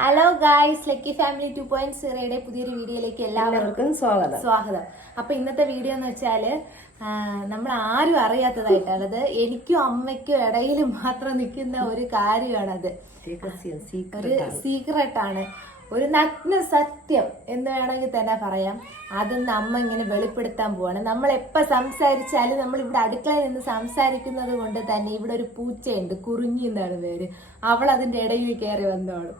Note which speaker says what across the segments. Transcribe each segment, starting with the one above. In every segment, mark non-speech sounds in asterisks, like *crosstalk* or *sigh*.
Speaker 1: Hello guys lucky family two point സീറോയുടെ പുതിയൊരു വീഡിയോയിലേക്ക് എല്ലാവർക്കും
Speaker 2: സ്വാഗതം.
Speaker 1: സ്വാഗതം. അപ്പൊ ഇന്നത്തെ വീഡിയോ എന്ന് വെച്ചാൽ നമ്മൾ ആരും അറിയാത്തതായിട്ടാണത്. എനിക്കും അമ്മയ്ക്കും ഇടയിൽ മാത്രം നിൽക്കുന്ന ഒരു കാര്യമാണത്. ഒരു
Speaker 2: സീക്രട്ട്
Speaker 1: ആണ്. ഒരു നഗ്ന സത്യം എന്ന് വേണമെങ്കിൽ തന്നെ പറയാം. അതൊന്ന് അമ്മ ഇങ്ങനെ വെളിപ്പെടുത്താൻ പോവാണ്. നമ്മൾ എപ്പോൾ സംസാരിച്ചാലും നമ്മൾ ഇവിടെ അടുക്കളയിൽ നിന്ന് സംസാരിക്കുന്നത് കൊണ്ട് തന്നെ ഇവിടെ ഒരു പൂച്ചയുണ്ട്. കുറുങ്ങി എന്നാണ് പേര്. അവൾ അതിന്റെ ഇടയിൽ കയറി വന്നോളും.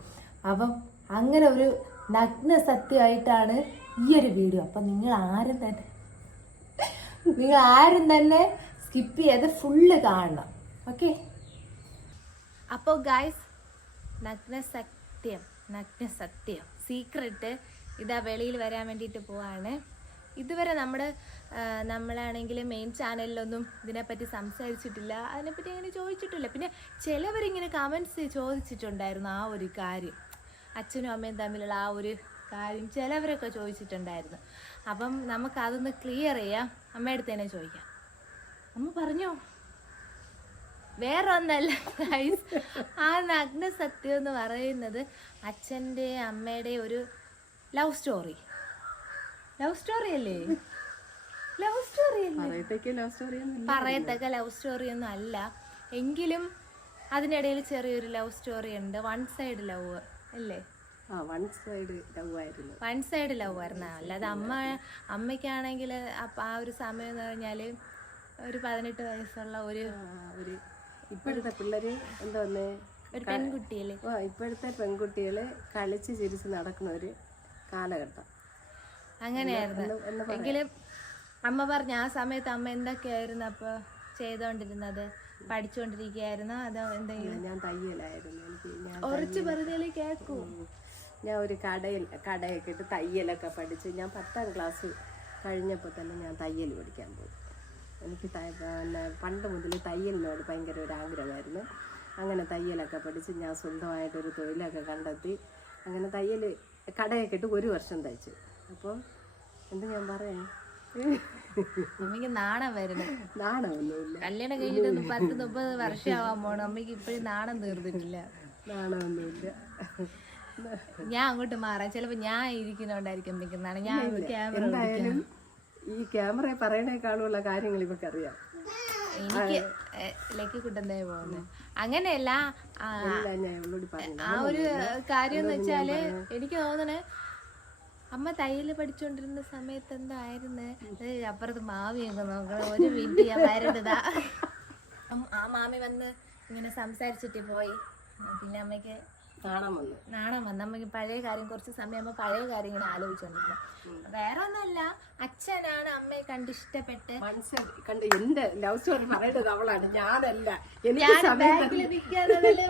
Speaker 1: അപ്പം അങ്ങനെ ഒരു നഗ്ന സത്യമായിട്ടാണ് ഈ ഒരു വീഡിയോ. അപ്പം നിങ്ങൾ ആരും തന്നെ നിങ്ങൾ ആരും തന്നെ സ്കിപ്പ് ചെയ്യാതെ ഫുള്ള് കാണണം. ഓക്കെ അപ്പോൾ ഗായ്സ് നഗ്ന സത്യം നഗ്ന സത്യം സീക്രട്ട് ഇതാ വെളിയിൽ വരാൻ വേണ്ടിയിട്ട് പോവാണ്. ഇതുവരെ നമ്മുടെ നമ്മളാണെങ്കിൽ മെയിൻ ചാനലിലൊന്നും ഇതിനെപ്പറ്റി സംസാരിച്ചിട്ടില്ല. അതിനെപ്പറ്റി അങ്ങനെ ചോദിച്ചിട്ടില്ല. പിന്നെ ചിലവരിങ്ങനെ കമൻസ് ചോദിച്ചിട്ടുണ്ടായിരുന്നു ആ ഒരു കാര്യം. അച്ഛനും അമ്മയും തമ്മിലുള്ള ആ ഒരു കാര്യം ചിലവരൊക്കെ ചോദിച്ചിട്ടുണ്ടായിരുന്നു. അപ്പം നമുക്കതൊന്ന് ക്ലിയർ ചെയ്യാം. അമ്മയുടെ തന്നെ ചോദിക്കാം. അമ്മ പറഞ്ഞോ? വേറെ ഒന്നല്ല. ആ നഗ്ന സത്യം എന്ന് പറയുന്നത് അച്ഛന്റെ അമ്മയുടെ ഒരു ലവ് സ്റ്റോറി ലവ് സ്റ്റോറി അല്ലേ? ലവ് സ്റ്റോറി
Speaker 2: പറയത്തക്ക ലവ് സ്റ്റോറി
Speaker 1: ഒന്നും അല്ല. എങ്കിലും അതിനിടയിൽ ചെറിയൊരു ലവ് സ്റ്റോറി ഉണ്ട്. വൺ സൈഡ് ലവ് അല്ലേ?
Speaker 2: വൺ സൈഡ് ലവ് ആയിരുന്നു.
Speaker 1: വൺ സൈഡ് ലവ് ആയിരുന്ന. അല്ലാതെ അമ്മ അമ്മയ്ക്കാണെങ്കിൽ അപ്പം ആ ഒരു സമയം എന്ന് പറഞ്ഞാൽ ഒരു പതിനെട്ട് വയസ്സുള്ള ഒരു
Speaker 2: ഒരു ഇപ്പോഴത്തെ പിള്ളേര് എന്താ പറഞ്ഞേ
Speaker 1: ഒരു പെൺകുട്ടിയല്ലേ?
Speaker 2: ഓ ഇപ്പോഴത്തെ പെൺകുട്ടികൾ കളിച്ച് ചിരിച്ച് നടക്കുന്ന ഒരു കാലഘട്ടം.
Speaker 1: അങ്ങനെയായിരുന്നു. എങ്കിലും അമ്മ പറഞ്ഞ ആ സമയത്ത് അമ്മ എന്തൊക്കെയായിരുന്നു അപ്പോൾ ചെയ്തോണ്ടിരുന്നത്? പഠിച്ചുകൊണ്ടിരിക്കുകയായിരുന്നു അതോ എന്തെങ്കിലും?
Speaker 2: ഞാൻ തയ്യലായിരുന്നു. എനിക്ക് ഞാൻ
Speaker 1: ഉറച്ചു പറഞ്ഞാലേ കേൾക്കൂ.
Speaker 2: ഞാൻ ഒരു കടയിൽ കടയൊക്കെ ഇട്ട് തയ്യലൊക്കെ പഠിച്ച് ഞാൻ പത്താം ക്ലാസ് കഴിഞ്ഞപ്പോൾ തന്നെ ഞാൻ തയ്യൽ പഠിക്കാൻ പോയി. എനിക്ക് പിന്നെ പണ്ട് മുതൽ തയ്യലിനോട് ഭയങ്കര ഒരു ആഗ്രഹമായിരുന്നു. അങ്ങനെ തയ്യലൊക്കെ പഠിച്ച് ഞാൻ സ്വന്തമായിട്ടൊരു തൊഴിലൊക്കെ കണ്ടെത്തി. അങ്ങനെ തയ്യൽ കടയൊക്കെ ഇട്ട് ഒരു വർഷം തയ്ച്ചു. അപ്പോൾ എന്ത് ഞാൻ പറയാം
Speaker 1: അമ്മയ്ക്ക് നാണം വരുന്നത്
Speaker 2: നാണമൊന്നുമില്ല.
Speaker 1: കല്യാണം കഴിഞ്ഞിട്ട് പത്ത് മുപ്പത് വർഷമാവാൻ പോണം. അമ്മയ്ക്ക് ഇപ്പോഴും നാണം തീർന്നിട്ടില്ല.
Speaker 2: നാണമൊന്നുമില്ല.
Speaker 1: ഞാൻ അങ്ങോട്ട് മാറാം. ചിലപ്പോ ഞാൻ ഇരിക്കുന്നോണ്ടായിരിക്കും അമ്മയ്ക്ക് നാണം. ഞാൻ ക്യാമറ
Speaker 2: എന്തായാലും ഈ ക്യാമറ പറയണേക്കാളുള്ള കാര്യങ്ങൾ ഇവർക്കറിയാം.
Speaker 1: എനിക്ക് ലക്കി കുട്ടന്തേ പോകുന്നത് അങ്ങനെയല്ല ആ ഒരു കാര്യം എന്ന് വെച്ചാൽ എനിക്ക് തോന്നണേ അമ്മ തയ്യൽ പഠിച്ചോണ്ടിരുന്ന സമയത്ത് എന്തായിരുന്നു അപ്പുറത്ത് മാമിയൊക്കെ നോക്കണം. ഒരു മിനിറ്റ് ഞാൻ *laughs* ആ മാമി വന്ന് ഇങ്ങനെ സംസാരിച്ചിട്ട് പോയി. പിന്നെ അമ്മയ്ക്ക്
Speaker 2: നാണം വന്നു.
Speaker 1: നാണം വന്ന്. അമ്മയ്ക്ക് പഴയ കാര്യം കുറച്ച് സമയം അമ്മ പഴയ കാര്യം ഇങ്ങനെ ആലോചിച്ചോണ്ടിരുന്നു വേറെ ഒന്നല്ല അച്ഛനാണ് അമ്മയെ കണ്ടിഷ്ടപ്പെട്ട്
Speaker 2: ഇഷ്ടപ്പെട്ട് കണ്ട് എന്റെ ലവ് സ്റ്റോറി പറയേണ്ടത് അവളാണ് ഞാനല്ല.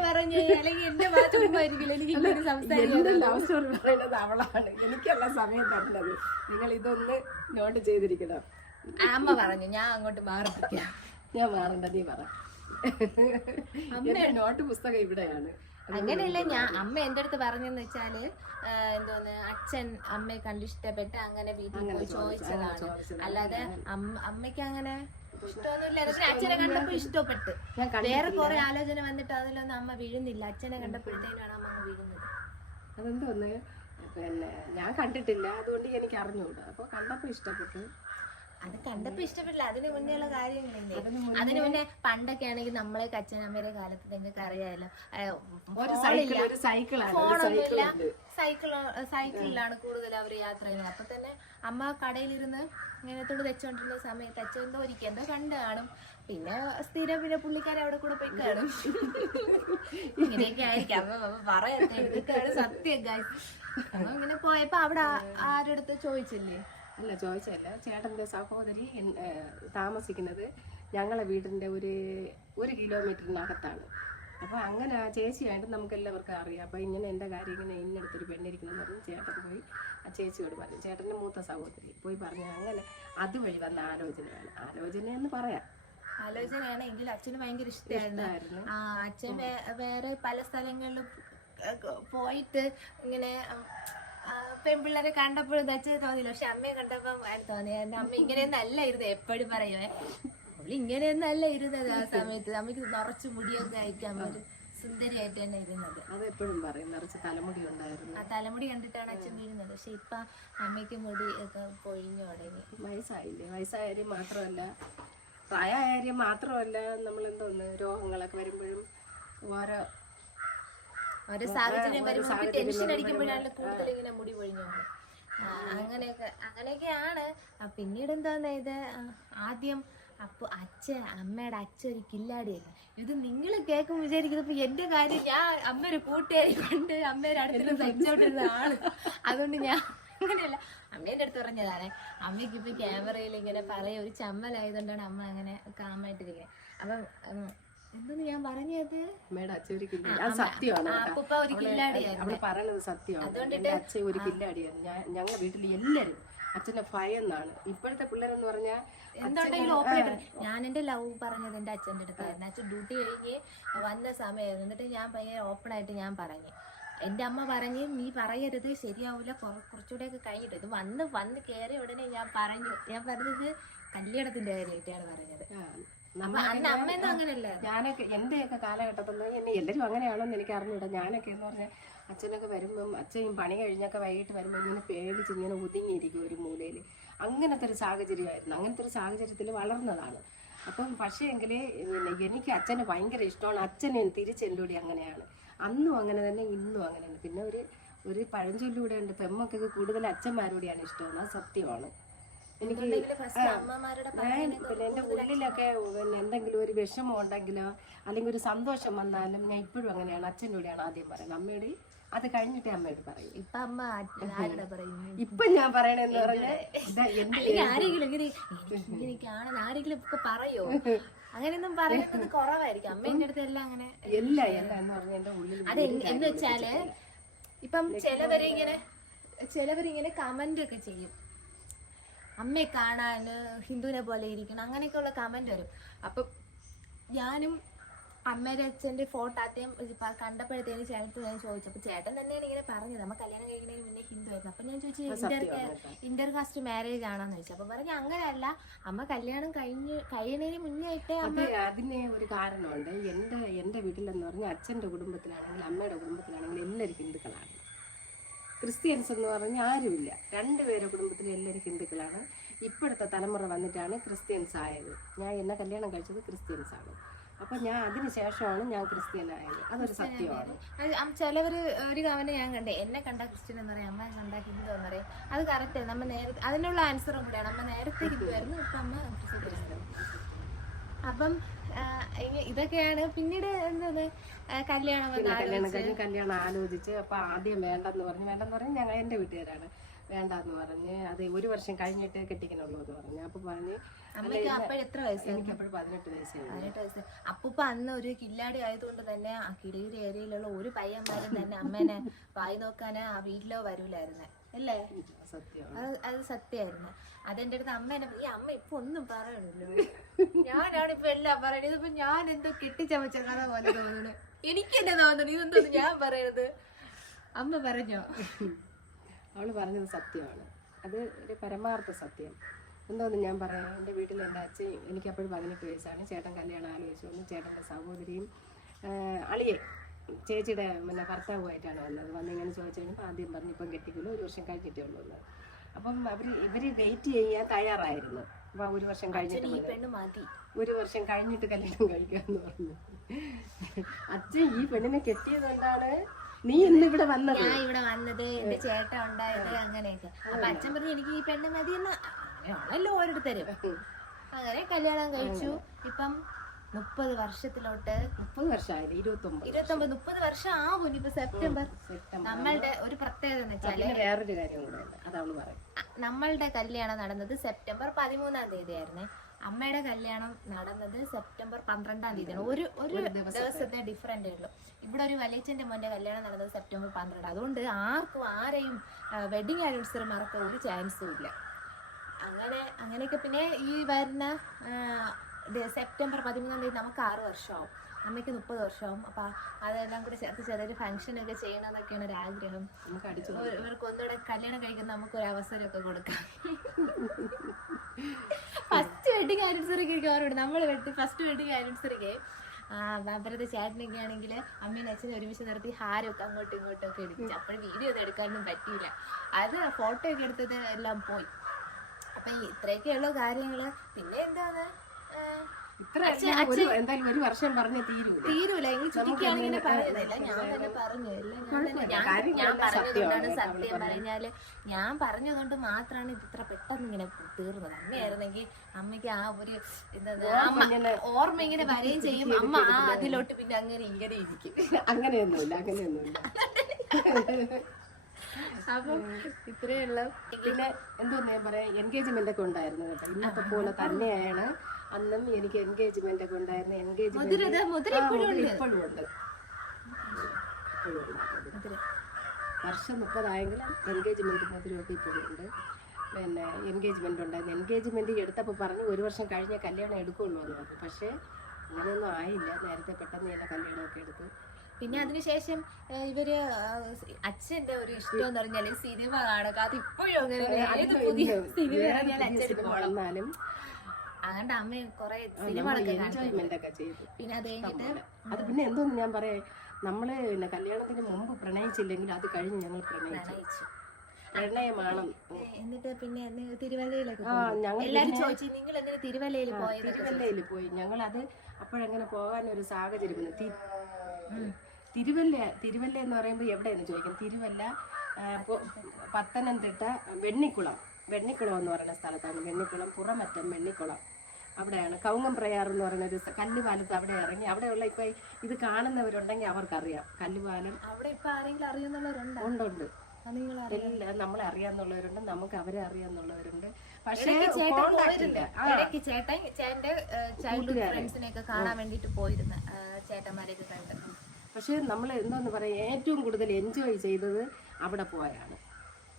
Speaker 1: പറഞ്ഞു? അല്ലെങ്കിൽ എന്റെ എനിക്ക്
Speaker 2: ലവ് സ്റ്റോറി പറയേണ്ടത് അവളാണ്. എനിക്കല്ല സമയം തരുന്നത്. നിങ്ങൾ ഇതൊന്ന് നോട്ട് ചെയ്തിരിക്കണം.
Speaker 1: അമ്മ പറഞ്ഞു ഞാൻ അങ്ങോട്ട് മാറിപ്പിക്കാം.
Speaker 2: ഞാൻ മാറണ്ട നീ പറ. എന്റെ നോട്ട് പുസ്തകം ഇവിടെയാണ്.
Speaker 1: അങ്ങനെയല്ല ഞാൻ അമ്മ എന്റെ അടുത്ത് പറഞ്ഞെന്ന് വെച്ചാൽ എന്തോന്ന് അച്ഛൻ അമ്മയെ കണ്ടിഷ്ടപ്പെട്ട് അങ്ങനെ വീട്ടിൽ പോയി ചോദിച്ചതാണ്. അല്ലാതെ അമ്മയ്ക്ക് അങ്ങനെ ഇഷ്ടമൊന്നുമില്ല. അച്ഛനെ കണ്ടപ്പോ ഇഷ്ടപ്പെട്ട്. വേറെ കുറെ ആലോചന വന്നിട്ട് അതിലൊന്നും അമ്മ വീഴുന്നില്ല. അച്ഛനെ കണ്ടപ്പോഴത്തേനാണ് അമ്മ വീഴുന്നത്.
Speaker 2: അതെന്തോന്ന്? പിന്നെ ഞാൻ കണ്ടിട്ടില്ല. അതുകൊണ്ട് എനിക്ക് അറിഞ്ഞുകൂടാ. അപ്പൊ കണ്ടപ്പോ ഇഷ്ടപ്പെട്ടു.
Speaker 1: അത് കണ്ടപ്പോ ഇഷ്ടപ്പെട്ടില്ല. അതിന് മുന്നേ ഉള്ള കാര്യങ്ങളില്ലേ? അതിന് മുന്നേ പണ്ടൊക്കെ ആണെങ്കിൽ നമ്മളെ അച്ഛനമ്മയുടെ കാലത്ത് നിങ്ങൾക്ക് അറിയാമല്ലോ ഫോണൊന്നുമില്ല സൈക്കിൾ സൈക്കിളിലാണ് കൂടുതൽ അവർ യാത്ര ചെയ്യുന്നത്. അപ്പൊ തന്നെ അമ്മ കടയിലിരുന്ന് ഇങ്ങനെ തുണി തെച്ചോണ്ടിരുന്ന സമയത്ത് അച്ഛൻ എന്തോ ഒരിക്കൽ എന്തോ കണ്ടു കാണും. പിന്നെ സ്ഥിരം പിന്നെ പുള്ളിക്കാരെ അവിടെ കൂടെ പോയി കാണും. ഇങ്ങനെയൊക്കെ ആയിരിക്കും. അമ്മ ഇതൊക്കെയാണ് സത്യം. അമ്മ ഇങ്ങനെ പോയപ്പോ അവിടെ ആരുടെ അടുത്ത് ചോദിച്ചില്ലേ?
Speaker 2: അല്ല ചോദിച്ചല്ല ചേട്ടന്റെ സഹോദരി താമസിക്കുന്നത് ഞങ്ങളെ വീടിന്റെ ഒരു ഒരു കിലോമീറ്ററിനകത്താണ്. അപ്പോൾ അങ്ങനെ ആ ചേച്ചിയായിട്ട് നമുക്ക് എല്ലാവർക്കും അറിയാം. അപ്പോൾ ഇങ്ങനെ എന്റെ കാര്യം ഇങ്ങനെ ഇന്നടുത്തൊരു പെണ്ണിരിക്കുന്നു പറഞ്ഞ് ചേട്ടൻ പോയി ആ ചേച്ചിയോട് പറഞ്ഞു. ചേട്ടന്റെ മൂത്ത സഹോദരി പോയി പറഞ്ഞു അങ്ങനെ അതുവഴി വന്ന ആലോചനയാണ്. ആലോചന എന്ന് പറയാം.
Speaker 1: ആലോചനയാണ് എങ്കിൽ അച്ഛന് ഭയങ്കര ഇഷ്ടമായിരുന്നു ആ അച്ഛൻ വേറെ പല സ്ഥലങ്ങളിലും പോയിട്ട് ഇങ്ങനെ പെൺപിള്ളേരെ കണ്ടപ്പോഴും അച്ഛന് തോന്നിയില്ല. പക്ഷെ അമ്മയെ കണ്ടപ്പോ തോന്നി എന്റെ അമ്മ ഇങ്ങനെയൊന്നും അല്ല ഇരുന്നത് എപ്പോഴും പറയുവേ. അവൾ ഇങ്ങനെയൊന്നും അല്ല ഇരുന്നത് ആ സമയത്ത്. അമ്മയ്ക്ക് നിറച്ച് മുടിയൊക്കെ അയക്കാൻ ഒരു സുന്ദരിയായിട്ട് തന്നെ ഇരുന്നത്.
Speaker 2: അത് എപ്പോഴും പറയും നിറച്ച് തലമുടി ഉണ്ടായിരുന്നു.
Speaker 1: ആ തലമുടി കണ്ടിട്ടാണ് അച്ഛൻ വീഴുന്നത്. പക്ഷെ ഇപ്പൊ അമ്മയ്ക്ക് മുടി ഒക്കെ പൊഴിഞ്ഞു തുടങ്ങി.
Speaker 2: വയസ്സായില്ലേ? വയസ്സായ കാര്യം മാത്രമല്ല പ്രായമായ മാത്രമല്ല നമ്മൾ എന്തോന്ന് രോഗങ്ങളൊക്കെ വരുമ്പോഴും ഓരോ
Speaker 1: ഒരു സാഹചര്യം വരുമ്പോൾ നമുക്ക് ടെൻഷൻ അടിക്കുമ്പോഴാണ് കൂടുതൽ ഇങ്ങനെ മുടി പൊഴിഞ്ഞത് അങ്ങനെയൊക്കെ അങ്ങനെയൊക്കെയാണ്. പിന്നീട് എന്താന്ന് ഇത്? ആദ്യം അപ്പൊ അച്ഛൻ അമ്മയുടെ അച്ഛൻ ഒരു കില്ലാടിയല്ല ഇത് നിങ്ങൾ കേൾക്കും ഇപ്പൊ എന്റെ കാര്യം ഞാൻ അമ്മ ഒരു കൂട്ടുകാരി കൊണ്ട് അമ്മയുടെ അടുത്ത് സംസാരിച്ചോണ്ടിരുന്ന ആൾ. അതുകൊണ്ട് ഞാൻ അങ്ങനെയല്ല. അമ്മേന്റെ അടുത്ത് പറഞ്ഞതാണ്. അമ്മയ്ക്ക് ഇപ്പൊ ക്യാമറയിൽ ഇങ്ങനെ പറയ ഒരു ചമ്മലായതുകൊണ്ടാണ് അമ്മ അങ്ങനെ കാമായിട്ടിരിക്കുന്നത് അപ്പം എന്തോന്ന് ഞാൻ പറഞ്ഞത്?
Speaker 2: അമ്മയുടെ അച്ഛൻ ഒരു കില്ല അത് സത്യമാണ്. അവൾ പറയണത് സത്യമാണ്. അച്ഛൻ ഒരു കില്ലാടിയാണ് ഞാൻ ഞങ്ങളുടെ വീട്ടിൽ എല്ലാരും അച്ഛനെ ഭയന്നാണ്. ഇപ്പോഴത്തെ പിള്ളേരെന്ന് പറഞ്ഞാൽ
Speaker 1: എന്തുണ്ടെങ്കിലും ആയിട്ട് ഞാൻ എന്റെ ലവ് പറഞ്ഞത് എന്റെ അച്ഛന്റെ അടുത്തായിരുന്നു. അച്ഛൻ ഡ്യൂട്ടി കഴിഞ്ഞ് വന്ന സമയമായിരുന്നു എന്നിട്ട് ഞാൻ ഭയങ്കര ഓപ്പൺ ആയിട്ട് ഞാൻ പറഞ്ഞു. എന്റെ അമ്മ പറഞ്ഞ് നീ പറയരുത് ശരിയാവില്ല കുറച്ചുകൂടെ ഒക്കെ കഴിഞ്ഞിട്ട്. ഇത് വന്ന് വന്ന് കയറിയ ഉടനെ ഞാൻ പറഞ്ഞു. ഞാൻ പറഞ്ഞത് കല്യാണത്തിന്റെ കാര്യമായിട്ടാണ് പറഞ്ഞത്.
Speaker 2: ഞാനൊക്കെ എന്റെയൊക്കെ കാലഘട്ടത്തിൽ എന്നെ എല്ലാരും അങ്ങനെയാണോന്ന് എനിക്ക് അറിഞ്ഞൂടാ ഞാനൊക്കെ എന്ന് പറഞ്ഞാൽ അച്ഛനൊക്കെ വരുമ്പം അച്ഛൻ പണി കഴിഞ്ഞൊക്കെ വൈകിട്ട് വരുമ്പോൾ ഇങ്ങനെ പേടിച്ച് ഇങ്ങനെ ഒതുങ്ങിയിരിക്കും ഒരു മൂലയിൽ അങ്ങനത്തെ ഒരു സാഹചര്യമായിരുന്നു. അങ്ങനത്തെ ഒരു സാഹചര്യത്തിൽ വളർന്നതാണ്. അപ്പം പക്ഷേ എങ്കിൽ എനിക്ക് അച്ഛന് ഭയങ്കര ഇഷ്ടമാണ്. അച്ഛനെ തിരിച്ചെന്റെ അങ്ങനെയാണ്. അന്നും അങ്ങനെ തന്നെ ഇന്നും അങ്ങനെയാണ് തന്നെ. പിന്നെ ഒരു ഒരു പഴഞ്ചൊല്ലൂടെ ഉണ്ട്. പെമ്മക്കൊക്കെ കൂടുതൽ അച്ഛന്മാരോടെയാണ് ഇഷ്ടം. അത് സത്യമാണ്. എനിക്ക് പിന്നെ എന്റെ ഉള്ളിലൊക്കെ പിന്നെ എന്തെങ്കിലും ഒരു വിഷമം ഉണ്ടെങ്കിലോ അല്ലെങ്കിൽ ഒരു സന്തോഷം വന്നാലും ഞാൻ ഇപ്പോഴും അങ്ങനെയാണ്. അച്ഛനോടെയാണ് ആദ്യം പറയുന്നത്. അമ്മയോട് അത് കഴിഞ്ഞിട്ടേ അമ്മയോട് പറയും.
Speaker 1: ഇപ്പൊ അമ്മ ആരുടെ
Speaker 2: ഇപ്പൊ ഞാൻ പറയണെന്ന് പറഞ്ഞാൽ
Speaker 1: ആരെങ്കിലും ഇങ്ങനെ കാണാൻ ആരെങ്കിലും ഒക്കെ പറയോ? അങ്ങനെയൊന്നും പറയുന്നത് കുറവായിരിക്കും. അമ്മേന്റെ അടുത്ത് എല്ലാം അങ്ങനെ
Speaker 2: എല്ലാ അതെ എന്ന് പറഞ്ഞാൽ എന്റെ ഉള്ളിൽ
Speaker 1: അത് എന്ന് എന്ന് വെച്ചാൽ ഇപ്പം ചിലവരെ ഇങ്ങനെ ചിലവരിങ്ങനെ കമന്റ് ഒക്കെ ചെയ്യും. അമ്മയെ കാണാൻ ഹിന്ദുവിനെ പോലെ ഇരിക്കണം അങ്ങനെയൊക്കെയുള്ള കമന്റ് വരും. അപ്പം ഞാനും അമ്മയുടെ അച്ഛന്റെ ഫോട്ടോ ആദ്യം കണ്ടപ്പോഴത്തേന് ചേട്ടൻ ഞാൻ ചോദിച്ചു അപ്പൊ ചേട്ടൻ തന്നെയാണ് ഇങ്ങനെ പറഞ്ഞത്. നമ്മൾ കല്യാണം കഴിക്കുന്നതിന് മുന്നേ ഹിന്ദു ആയിരുന്നു. അപ്പൊ ഞാൻ ചോദിച്ചു ഇന്റർ ഇന്റർ കാസ്റ്റ് മാരേജ് ആണോന്ന് ചോദിച്ചു. അപ്പൊ പറഞ്ഞു അങ്ങനെയല്ല. അമ്മ കല്യാണം കഴിഞ്ഞ് കഴിയുന്നതിന് മുന്നേ ആയിട്ട്
Speaker 2: അത് അതിന് ഒരു കാരണമുണ്ട്. എന്റെ എന്റെ വീട്ടിലെന്ന് പറഞ്ഞാൽ അച്ഛന്റെ കുടുംബത്തിലാണെങ്കിലും അമ്മയുടെ കുടുംബത്തിലാണെങ്കിൽ എല്ലാവരും ഹിന്ദുക്കളാണ്. ക്രിസ്ത്യൻസ് എന്ന് പറഞ്ഞാൽ ആരുമില്ല. രണ്ടുപേരുടെ കുടുംബത്തിൽ എല്ലാവരും ഹിന്ദുക്കളാണ്. ഇപ്പോഴത്തെ തലമുറ വന്നിട്ടാണ് ക്രിസ്ത്യൻസ് ആയത്. ഞാൻ എന്നെ കല്യാണം കഴിച്ചത് ക്രിസ്ത്യൻസ് ആണ്. അപ്പൊ ഞാൻ അതിന് ശേഷമാണ് ഞാൻ ക്രിസ്ത്യനായത് അതൊരു സത്യമാണ്.
Speaker 1: ചിലവർ ചിലവര് ഒരു കമന്റ് ഞാൻ കണ്ടേ എന്നെ കണ്ട ക്രിസ്ത്യൻ എന്ന് പറയും അമ്മ കണ്ട ഹിന്ദു എന്ന് പറയും. അത് കറക്റ്റ് നമ്മൾ നേരത്തെ അതിനുള്ള ആൻസറും കൂടെയാണ് അമ്മ നേരത്തെ ഹിന്ദു ആയിരുന്നു ഇപ്പൊ അമ്മ ക്രിസ്ത്യൻ. അപ്പം ഇതൊക്കെയാണ് പിന്നീട് എന്തത്? ആ, കല്യാണം
Speaker 2: കല്യാണം കഴിഞ്ഞ് കല്യാണം ആലോചിച്ച് അപ്പൊ ആദ്യം വേണ്ടെന്ന് പറഞ്ഞു. വേണ്ടെന്ന് പറഞ്ഞു ഞങ്ങൾ എന്റെ വീട്ടുകാരാണ്. വേണ്ടെന്ന് പറഞ്ഞ് അത് ഒരു വർഷം കഴിഞ്ഞിട്ട് കെട്ടിക്കണുള്ളൂ എന്ന് പറഞ്ഞു. അപ്പൊ പറഞ്ഞു
Speaker 1: അമ്മയ്ക്ക് അപ്പോഴെത്ര
Speaker 2: എനിക്ക് അപ്പോൾ പതിനെട്ട് വയസ്സേ ഉള്ളൂ
Speaker 1: പതിനെട്ട് വയസ്സ് അപ്പൂപ്പ അന്ന് ഒരു കില്ലാടി ആയതുകൊണ്ട് തന്നെ ആ കിടൂര് ഏരിയയിലുള്ള ഒരു പയ്യന്മാരും തന്നെ അമ്മേനെ വായി നോക്കാൻ ആ വീട്ടിലോ വരൂലായിരുന്നു. അല്ലേ? അത് അത് സത്യമായിരുന്നു. അതെന്റെ അടുത്ത് അമ്മേനെ ഈ അമ്മ ഇപ്പൊ ഒന്നും പറയണല്ലോ. ഞാനാണ് ഇപ്പൊ എല്ലാം പറയണത്. ഇതിപ്പോ ഞാൻ എന്തോ കെട്ടിച്ചമച്ച കഥ പോലെ തോന്നുന്നു എനിക്ക് എന്നെ തോന്നുന്നു ഇതെന്തോന്ന് ഞാൻ പറയണത്? അമ്മ പറഞ്ഞോ?
Speaker 2: അവൾ പറഞ്ഞത് സത്യമാണ്. അത് ഒരു പരമാർത്ഥ സത്യം. എന്തോന്ന് ഞാൻ പറയാം. എന്റെ വീട്ടിൽ എന്റെ അച്ഛൻ എനിക്കപ്പോഴും പതിനെട്ട് വയസ്സാണ് ചേട്ടൻ കല്യാണം ആലോചിച്ചു വന്നു. ചേട്ടന്റെ സഹോദരിയും അളിയെ ചേച്ചിയുടെ പിന്നെ ഭർത്താവുമായിട്ടാണ് വന്നത്. വന്ന് ഇങ്ങനെ ചോദിച്ചു കഴിഞ്ഞപ്പോൾ ആദ്യം പറഞ്ഞു ഇപ്പം കെട്ടിക്കുള്ളൂ ഒരു വർഷം കഴിഞ്ഞിട്ടേ ഉള്ളൂ എന്ന്. അപ്പം അവർ ഇവർ വെയിറ്റ് ചെയ്യാൻ തയ്യാറായിരുന്നു. അപ്പം ഒരു വർഷം കഴിഞ്ഞിട്ട് ഒരു വർഷം കഴിഞ്ഞിട്ട് കല്യാണം കഴിക്കാമെന്ന് പറഞ്ഞു. അച്ഛൻ ഈ പെണ്ണിനെ കെട്ടിയതുകൊണ്ടാണ് നീ ഇന്ന് ഇവിടെ വന്നത്?
Speaker 1: ഞാൻ ഇവിടെ വന്നത് എന്റെ ചേട്ടൻ ഉണ്ടായത് അങ്ങനെയൊക്കെ. അപ്പൊ അച്ഛൻ പറഞ്ഞു എനിക്ക് ഈ പെണ്ണ് മതി എന്ന് ആണല്ലോ ഓരോരുത്തരും. അങ്ങനെ കല്യാണം കഴിച്ചു. ഇപ്പം മുപ്പത് വർഷത്തിലോട്ട്
Speaker 2: മുപ്പത് വർഷമായില്ല? ഇരുപത്തൊമ്പത്
Speaker 1: ഇരുപത്തൊമ്പത് മുപ്പത് വർഷം ആവും ഇനിയിപ്പോ സെപ്റ്റംബർ. നമ്മളുടെ ഒരു പ്രത്യേകത എന്ന്
Speaker 2: പിന്നെ വേറൊരു കാര്യം കൂടെ ഉണ്ട്. അതവൾ പറയും
Speaker 1: നമ്മളുടെ കല്യാണം നടന്നത് സെപ്റ്റംബർ പതിമൂന്നാം തീയതി ആയിരുന്നേ അമ്മയുടെ കല്യാണം നടന്നത് സെപ്റ്റംബർ പന്ത്രണ്ടാം തീയതിയാണ്. ഒരു ഒരു ദിവസത്തെ. ഡിഫറന്റേ ഉള്ളൂ. ഇവിടെ ഒരു വലിയച്ഛന്റെ മോന്റെ കല്യാണം നടന്നത് സെപ്റ്റംബർ പന്ത്രണ്ട്. അതുകൊണ്ട് ആർക്കും ആരെയും വെഡിങ് ആനിവേഴ്സറി മറക്കാൻ ഒരു ചാൻസും ഇല്ല. അങ്ങനെ അങ്ങനെയൊക്കെ പിന്നെ ഈ വരുന്ന സെപ്റ്റംബർ പതിമൂന്നാം തീയതി നമുക്ക് ആറ് വർഷമാവും. അമ്മയ്ക്ക് മുപ്പത് വർഷമാവും അപ്പൊ അതെല്ലാം കൂടി ചേർത്ത് ചെറിയൊരു ഫംഗ്ഷൻ ഒക്കെ ചെയ്യണമെന്നൊക്കെയാണ് ഒരു ആഗ്രഹം. ഇവർക്ക് ഒന്നുകൂടെ കല്യാണം കഴിക്കുന്ന നമുക്ക് ഒരു അവസരമൊക്കെ കൊടുക്കാം. ഫസ്റ്റ് വെഡിങ് ആനിവേഴ്സറിക്ക് ഓർമ്മയുണ്ട് നമ്മൾ ഫസ്റ്റ് വെഡിങ് ആനിവേഴ്സറിക്ക് അവരുടെ ചേട്ടനൊക്കെ ആണെങ്കിൽ അമ്മയും അച്ഛനും ഒരുമിച്ച് നിർത്തി ഹാരമൊക്കെ അങ്ങോട്ടും ഇങ്ങോട്ടും ഒക്കെ എടുത്തു അപ്പോൾ വീഡിയോ ഒന്നും എടുക്കാനൊന്നും പറ്റിയില്ല. അത് ഫോട്ടോ ഒക്കെ എടുത്തത് എല്ലാം പോയി. അപ്പൊ ഇത്രയൊക്കെയുള്ള കാര്യങ്ങൾ. പിന്നെ എന്താണ്
Speaker 2: ഇത്ര ഒരു എന്തായാലും ഒരു വർഷം പറഞ്ഞ തീരൂല.
Speaker 1: തീരൂല എങ്കിൽ ചുരുക്കിയാണ് ഇങ്ങനെ പറയുന്നില്ല ഞാൻ തന്നെ പറഞ്ഞു എല്ലാം ഞാൻ പറഞ്ഞതുകൊണ്ടാണ് സത്യം പറഞ്ഞാൽ ഞാൻ പറഞ്ഞതുകൊണ്ട് മാത്രമാണ് ഇത് ഇത്ര പെട്ടെന്ന് ഇങ്ങനെ തീർന്നത്. അമ്മയായിരുന്നെങ്കിൽ അമ്മയ്ക്ക് ആ ഒരു എന്താ ഓർമ്മ ഇങ്ങനെ വരെയും ചെയ്യും. അമ്മ ആ അതിലോട്ട് പിന്നെ അങ്ങനെ ഇങ്ങനെ ഇരിക്കും.
Speaker 2: അങ്ങനെയൊന്നുമില്ല അങ്ങനെയൊന്നുമില്ല.
Speaker 1: അപ്പൊ ഇത്രയുള്ള
Speaker 2: പിന്നെ എന്തോന്ന് ഞാൻ പറയാം എൻഗേജ്മെന്റ് ഒക്കെ ഉണ്ടായിരുന്നു കേട്ടോ. ഇന്നത്തെ പോലെ തന്നെയാണ്. അന്നും എനിക്ക് എൻഗേജ്മെന്റ് ഒക്കെ ഉണ്ടായിരുന്നു. എൻഗേജ്മെന്റ്
Speaker 1: ഇപ്പോഴും ഉണ്ട്.
Speaker 2: വർഷം മുപ്പതായെങ്കിലും എൻഗേജ്മെന്റ് മധുരമൊക്കെ ഇപ്പോഴും ഉണ്ട്. പിന്നെ എൻഗേജ്മെന്റ് ഉണ്ടായിരുന്നു. എൻഗേജ്മെന്റ് എടുത്തപ്പോൾ പറഞ്ഞു ഒരു വർഷം കഴിഞ്ഞ കല്യാണം എടുക്കുള്ളൂ എന്ന് പറഞ്ഞു. പക്ഷേ അങ്ങനെയൊന്നും ആയില്ല. നേരത്തെ പെട്ടെന്ന് തന്നെ കല്യാണമൊക്കെ എടുത്തു.
Speaker 1: പിന്നെ അതിനുശേഷം ഇവർ അച്ഛന്റെ ഒരു ഇഷ്ടം എന്ന് പറഞ്ഞാൽ സിനിമ കാണുക അത് ഇപ്പോഴും അങ്ങനെ സിനിമ ഇറങ്ങിയാലും അച്ഛൻ പോകണം അതുകൊണ്ട് അമ്മ കൊറേ സിനിമകളൊക്കെ കാണിച്ചു
Speaker 2: ഒക്കെ ചെയ്തു.
Speaker 1: പിന്നെ അത് കഴിഞ്ഞിട്ട്
Speaker 2: അത് പിന്നെ എന്തോന്ന് ഞാൻ പറയാം നമ്മൾ പിന്നെ കല്യാണത്തിന് മുമ്പ് പ്രണയിച്ചില്ലെങ്കിൽ അത് കഴിഞ്ഞ് ഞങ്ങൾ പ്രണയിച്ചു.
Speaker 1: പ്രണയിച്ചു.
Speaker 2: പ്രണയമാണ്.
Speaker 1: എന്നിട്ട് പിന്നെ തിരുവല്ലയിലൊക്കെ
Speaker 2: ആ
Speaker 1: പോയി.
Speaker 2: ഞങ്ങൾ
Speaker 1: എല്ലാരും ചോദിച്ചു നിങ്ങൾ എന്തിനാ തിരുവല്ലയിൽ പോയത്
Speaker 2: തിരുവല്ലയിൽ പോയി. ഞങ്ങൾ അത് അപ്പോഴങ്ങനെ പോകാൻ ഒരു സാഹചര്യം വന്നു. തി- തിരുവല്ല തിരുവല്ല എന്ന് പറയുമ്പോൾ എവിടെയെന്ന് ചോദിക്കും? തിരുവല്ല ആ, പൊ- പത്തനംതിട്ട വെണ്ണിക്കുളം. വെണ്ണിക്കുളം എന്ന് പറയുന്ന സ്ഥലത്താണ് വെണ്ണിക്കുളം. പുറമറ്റം വെണ്ണിക്കുളം. അവിടെയാണ്. കൗങ്ങം പ്രയാർ എന്ന് പറയുന്ന ഒരു കല്ലുപാലത്ത് അവിടെ ഇറങ്ങി അവിടെയുള്ള ഇപ്പൊ ഇത് കാണുന്നവരുണ്ടെങ്കിൽ അവർക്കറിയാം. കല്ലുപാലം
Speaker 1: അവിടെ ഇപ്പൊ ആരെങ്കിലും അറിയുന്നുള്ളവരുണ്ട്?
Speaker 2: ഉണ്ടുണ്ട്. എല്ലാം നമ്മളെ അറിയാന്നുള്ളവരുണ്ട് നമുക്ക് അവരെ അറിയാന്നുള്ളവരുണ്ട്. പക്ഷേ
Speaker 1: ഇടയ്ക്ക് ചേട്ടൻ ചേട്ടന്റെ ചൈൽഡ്ഹുഡ് കാണാൻ വേണ്ടിട്ട് പോയിരുന്നു ആ, ചേട്ടന്മാരെയൊക്കെ കണ്ടു
Speaker 2: പക്ഷെ നമ്മൾ എന്താന്ന് പറയാ ഏറ്റവും കൂടുതൽ എൻജോയ് ചെയ്തത് അവിടെ പോയാണ്.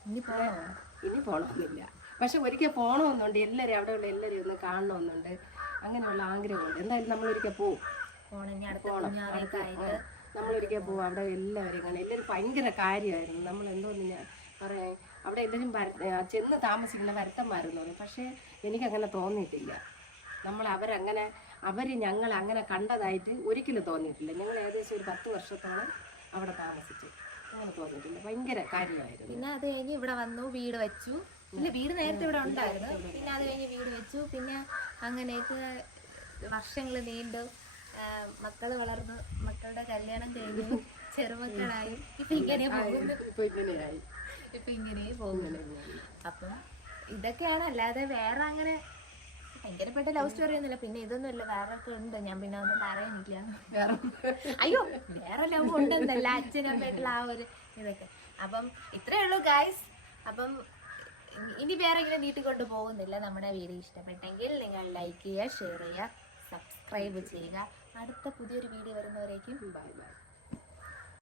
Speaker 1: ഇനി പോണോ?
Speaker 2: ഇനി പോകണമെന്നില്ല പക്ഷെ ഒരിക്കൽ പോകണമെന്നുണ്ട് എല്ലാവരും അവിടെയുള്ള എല്ലാവരും ഒന്ന് കാണണമെന്നുണ്ട്. അങ്ങനെയുള്ള ആഗ്രഹമുണ്ട്. എന്തായാലും നമ്മൾ ഒരിക്കൽ പോവും
Speaker 1: പോകണം
Speaker 2: നമ്മളൊരിക്കൽ പോവും. അവിടെ എല്ലാവരും കാണാം എല്ലാവരും ഭയങ്കര കാര്യമായിരുന്നു. നമ്മൾ എന്തോന്ന് ഞാൻ പറയാം അവിടെ എല്ലാവരും വര- ചെന്ന് താമസിക്കുന്ന വരുത്തന്മാരെന്ന് പറയും പക്ഷേ എനിക്കങ്ങനെ തോന്നിയിട്ടില്ല. നമ്മൾ അവരങ്ങനെ അവർ ഞങ്ങൾ അങ്ങനെ കണ്ടതായിട്ട് ഒരിക്കലും തോന്നിയിട്ടില്ല. ഞങ്ങൾ ഏകദേശം ഒരു പത്ത് വർഷത്തോളം അവിടെ താമസിച്ചു. അങ്ങനെ തോന്നിയിട്ടില്ല. ഭയങ്കര കാര്യമായിരുന്നു.
Speaker 1: പിന്നെ അത് കഴിഞ്ഞ് ഇവിടെ വന്നു വീട് വെച്ചു. ഇല്ല വീട് നേരത്തെ ഇവിടെ ഉണ്ടായിരുന്നു. പിന്നെ അത് കഴിഞ്ഞ് വീട് വെച്ചു. പിന്നെ അങ്ങനെയൊക്കെ വർഷങ്ങൾ നീണ്ടു. മക്കൾ വളർന്നു. മക്കളുടെ കല്യാണം കഴിഞ്ഞു. *laughs* ചെറുമക്കളായി. ഇപ്പൊ ഇങ്ങനെ പോകുന്നു
Speaker 2: ഇപ്പൊ
Speaker 1: ഇങ്ങനെ പോകുന്നു അപ്പം ഇതൊക്കെയാണ്. അല്ലാതെ വേറെ അങ്ങനെ ഭയങ്കരപ്പെട്ട ലവ് സ്റ്റോറി ഒന്നുമില്ല. പിന്നെ ഇതൊന്നും ഇല്ല വേറെ ഒക്കെ ഉണ്ട്. ഞാൻ പിന്നെ ഒന്നും പറയുന്നില്ല *laughs* അയ്യോ വേറെ ലവ് ഉണ്ടെന്നല്ല. അച്ഛനമ്മയായിട്ടുള്ള ആ ഒരു ഇതൊക്കെ. അപ്പം ഇത്രയേ ഉള്ളൂ ഗായ്സ് അപ്പം ഇനി- വേറെ ഇങ്ങനെ നീട്ടിക്കൊണ്ട് പോകുന്നില്ല. നമ്മുടെ വീഡിയോ ഇഷ്ടപ്പെട്ടെങ്കിൽ നിങ്ങൾ ലൈക്ക് ചെയ്യുക ഷെയർ ചെയ്യുക സബ്സ്ക്രൈബ് ചെയ്യുക. അടുത്ത പുതിയൊരു വീഡിയോ വരുന്നവരേക്കും
Speaker 2: ബൈ ബൈ